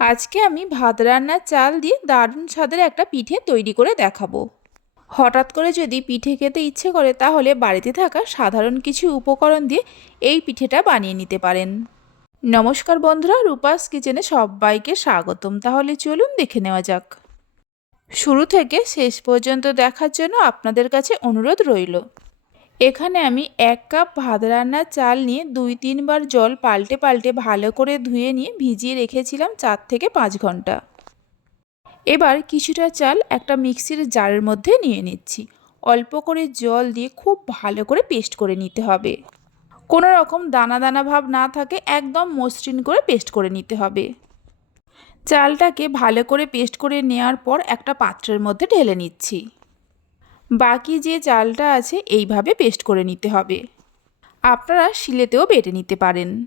আজকে আমি ভাত রান্নার চাল দিয়ে দারুণ স্বাদের একটা পিঠে তৈরি করে দেখাবো। হঠাৎ করে যদি পিঠে খেতে ইচ্ছে করে, তাহলে বাড়িতে থাকা সাধারণ কিছু উপকরণ দিয়ে এই পিঠেটা বানিয়ে নিতে পারেন। নমস্কার বন্ধুরা, রূপাস কিচেনে সবাইকে স্বাগতম। তাহলে চলুন দেখে নেওয়া যাক। শুরু থেকে শেষ পর্যন্ত দেখার জন্য আপনাদের কাছে অনুরোধ রইল। এখানে আমি এক কাপ ভাত রান্নার চাল নিয়ে দুই তিনবার জল পাল্টে পাল্টে ভালো করে ধুয়ে নিয়ে ভিজিয়ে রেখেছিলাম চার থেকে পাঁচ ঘণ্টা। এবার কিছুটা চাল একটা মিক্সির জারের মধ্যে নিয়ে নিচ্ছি। অল্প করে জল দিয়ে খুব ভালো করে পেস্ট করে নিতে হবে। কোনো রকম দানা দানা ভাব না থাকে, একদম মসৃণ করে পেস্ট করে নিতে হবে। চালটাকে ভালো করে পেস্ট করে নেওয়ার পর একটা পাত্রের মধ্যে ঢেলে নিচ্ছি। বাকি যে চালটা আছে এইভাবে পেস্ট করে নিতে হবে। আপনারা শিলেতেও বেটে নিতে পারেন।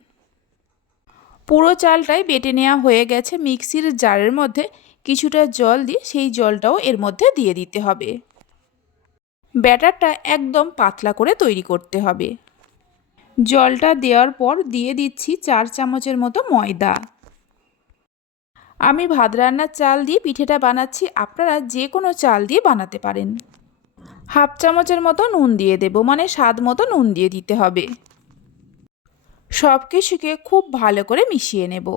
পুরো চালটাই বেটে নেওয়া হয়ে গেছে মিক্সির জারের মধ্যে। কিছুটা জল দিয়ে সেই জলটাও এর মধ্যে দিয়ে দিতে হবে। ব্যাটারটা একদম পাতলা করে তৈরি করতে হবে। জলটা দেওয়ার পর দিয়ে দিচ্ছি চার চামচের মতো ময়দা। আমি ভাত রান্নার চাল দিয়ে পিঠেটা বানাচ্ছি। আপনারা যে কোনো চাল দিয়ে বানাতে পারেন। হাফ চামচের মতো নুন দিয়ে দেব মানে স্বাদ মতো নুন দিয়ে দিতে হবে। সব কিছুকে খুব ভালো করে মিশিয়ে নেব।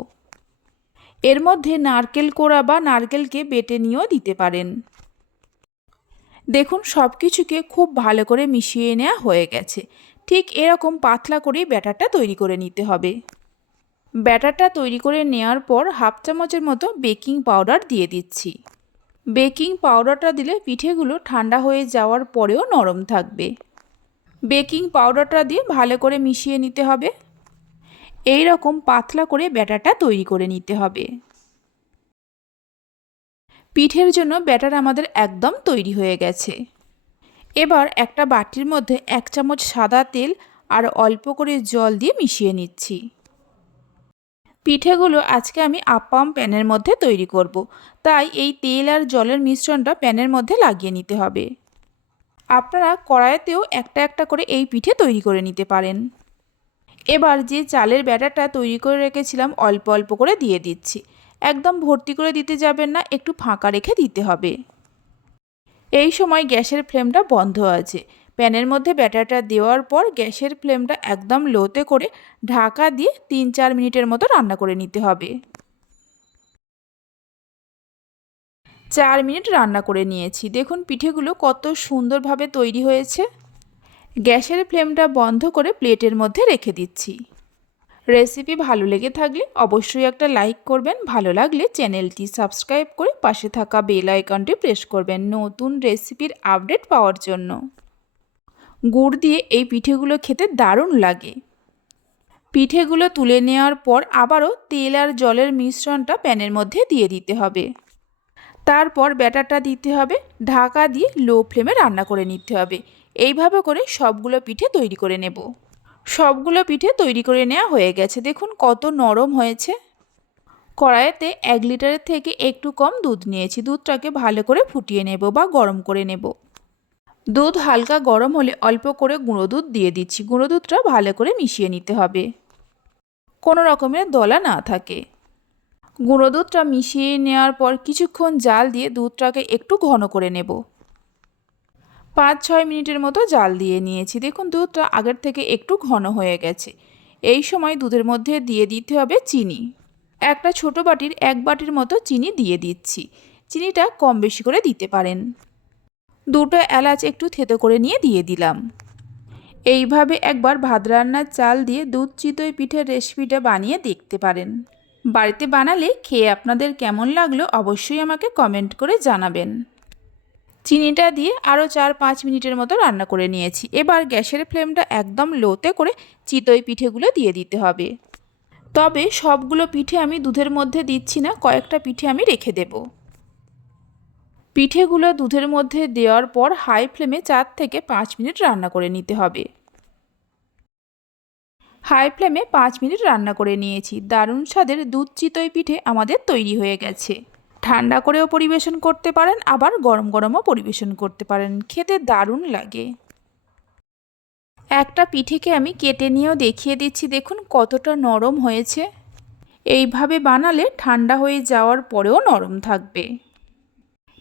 এর মধ্যে নারকেল কোড়া বা নারকেলকে বেটে নিয়েও দিতে পারেন। দেখুন সব কিছুকে খুব ভালো করে মিশিয়ে নেওয়া হয়ে গেছে। ঠিক এরকম পাতলা করেই ব্যাটারটা তৈরি করে নিতে হবে। ব্যাটারটা তৈরি করে নেওয়ার পর হাফ চামচের মতো বেকিং পাউডার দিয়ে দিচ্ছি। বেকিং পাউডারটা দিলে পিঠেগুলো ঠান্ডা হয়ে যাওয়ার পরেও নরম থাকবে। বেকিং পাউডারটা দিয়ে ভালো করে মিশিয়ে নিতে হবে। এই রকম পাতলা করে ব্যাটারটা তৈরি করে নিতে হবে। পিঠের জন্য ব্যাটার আমাদের একদম তৈরি হয়ে গেছে। এবার একটা বাটির মধ্যে এক চামচ সাদা তেল আর অল্প করে জল দিয়ে মিশিয়ে নিচ্ছি। পিঠেগুলো আজকে আমি আপ্পাম প্যানের মধ্যে তৈরি করব। তাই এই তেল আর জলের মিশ্রণটা প্যানের মধ্যে লাগিয়ে নিতে হবে। আপনারা কড়াইতেও একটা একটা করে এই পিঠে তৈরি করে নিতে পারেন। এবার যে চালের ব্যাটারটা তৈরি করে রেখেছিলাম অল্প অল্প করে দিয়ে দিচ্ছি। একদম ভর্তি করে দিতে যাবেন না, একটু ফাঁকা রেখে দিতে হবে। এই সময় গ্যাসের ফ্লেমটা বন্ধ আছে। প্যানের মধ্যে ব্যাটারটা দেওয়ার পর গ্যাসের ফ্লেমটা একদম লোতে করে ঢাকা দিয়ে তিন চার মিনিটের মতো রান্না করে নিতে হবে। চার মিনিট রান্না করে নিয়েছি। দেখুন পিঠেগুলো কত সুন্দরভাবে তৈরি হয়েছে। গ্যাসের ফ্লেমটা বন্ধ করে প্লেটের মধ্যে রেখে দিচ্ছি। রেসিপি ভালো লেগে থাকলে অবশ্যই একটা লাইক করবেন। ভালো লাগলে চ্যানেলটি সাবস্ক্রাইব করে পাশে থাকা বেল আইকনটি প্রেস করবেন নতুন রেসিপির আপডেট পাওয়ার জন্য। গুড় দিয়ে এই পিঠেগুলো খেতে দারুণ লাগে। পিঠেগুলো তুলে নেওয়ার পর আবারও তেল আর জলের মিশ্রণটা প্যানের মধ্যে দিয়ে দিতে হবে। তারপর ব্যাটারটা দিতে হবে, ঢাকা দিয়ে লো ফ্লেমে রান্না করে নিতে হবে। এইভাবে করে সবগুলো পিঠে তৈরি করে নেব। সবগুলো পিঠে তৈরি করে নেওয়া হয়ে গেছে। দেখুন কত নরম হয়েছে। কড়াইতে এক লিটারের থেকে একটু কম দুধ নিয়েছি। দুধটাকে ভালো করে ফুটিয়ে নেব বা গরম করে নেব। দুধ হালকা গরম হলে অল্প করে গুঁড়ো দুধ দিয়ে দিচ্ছি। গুঁড়ো দুধটা ভালো করে মিশিয়ে নিতে হবে। কোনো রকমের দলা না থাকে। গুঁড়ো দুধটা মিশিয়ে নেওয়ার পর কিছুক্ষণ জাল দিয়ে দুধটাকে একটু ঘন করে নেব। পাঁচ ছয় মিনিটের মতো জাল দিয়ে নিয়েছি। দেখুন, দুধটা আগের থেকে একটু ঘন হয়ে গেছে। এই সময় দুধের মধ্যে দিয়ে দিতে হবে চিনি। একটা ছোট বাটির এক বাটির মতো চিনি দিয়ে দিচ্ছি। চিনিটা কম বেশি করে দিতে পারেন। দুটো এলাচ একটু থেতো করে নিয়ে দিয়ে দিলাম। এইভাবে একবার ভাত রান্নার চাল দিয়ে দুধ চিতই পিঠের রেসিপিটা বানিয়ে দেখতে পারেন। বাড়িতে বানালে খেয়ে আপনাদের কেমন লাগল অবশ্যই আমাকে কমেন্ট করে জানাবেন। চিনিটা দিয়ে আরও চার পাঁচ মিনিটের মতো রান্না করে নিয়েছি। এবার গ্যাসের ফ্লেমটা একদম লোতে করে চিতই পিঠেগুলো দিয়ে দিতে হবে। তবে সবগুলো পিঠে আমি দুধের মধ্যে দিচ্ছি না, কয়েকটা পিঠে আমি রেখে দেব। পিঠেগুলো দুধের মধ্যে দেওয়ার পর হাই ফ্লেমে চার থেকে পাঁচ মিনিট রান্না করে নিতে হবে। হাই ফ্লেমে পাঁচ মিনিট রান্না করে নিয়েছি। দারুণ স্বাদের দুধ চিতই পিঠে আমাদের তৈরি হয়ে গেছে। ঠান্ডা করেও পরিবেশন করতে পারেন, আবার গরম গরমও পরিবেশন করতে পারেন। খেতে দারুণ লাগে। একটা পিঠেকে আমি কেটে নিয়েও দেখিয়ে দিচ্ছি, দেখুন কতটা নরম হয়েছে। এইভাবে বানালে ঠান্ডা হয়ে যাওয়ার পরেও নরম থাকবে।